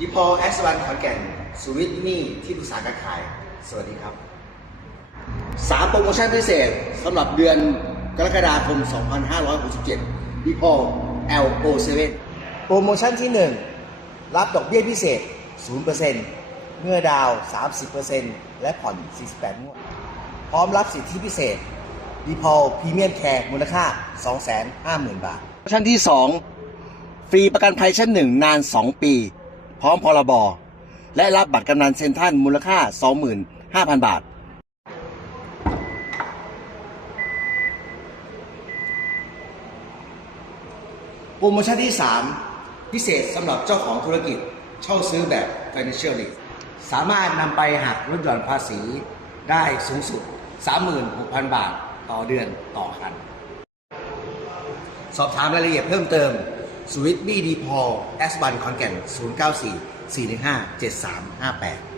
ดิพอแอสวันขอนแก่นสวิตมี่ที่ปรึกษาการขาย สวัสดีครับสามโปรโมชั่นพิเศษสำหรับเดือนกรกฎาคม 2567ดิพอ LO7 โปรโมชั่นที่ 1 รับดอกเบี้ยพิเศษ 0%เมื่อดาวน์30%และผ่อน 48งวด พร้อมรับสิทธิพิเศษดีพอลพรีเมียมแคร์มูลค่า 250,000 บาท ชั้นที่ 2 ฟรีประกันภัยชั้น 1 นาน 2 ปี พร้อมพรบและรับบัตรกำนันเซ็นทรัลมูลค่า 25,000 บาท โปรโมชั่นที่ 3 พิเศษสำหรับเจ้าของธุรกิจเช่าซื้อแบบ Financial Lease สามารถนำไปหักลดหย่อนภาษีได้สูงสุด 36,000 บาทต่อเดือนต่อคัน สอบถามรายละเอียดเพิ่มเติม สวิตบี้ดีพอลแอสบันคอนแก่น094 415 7358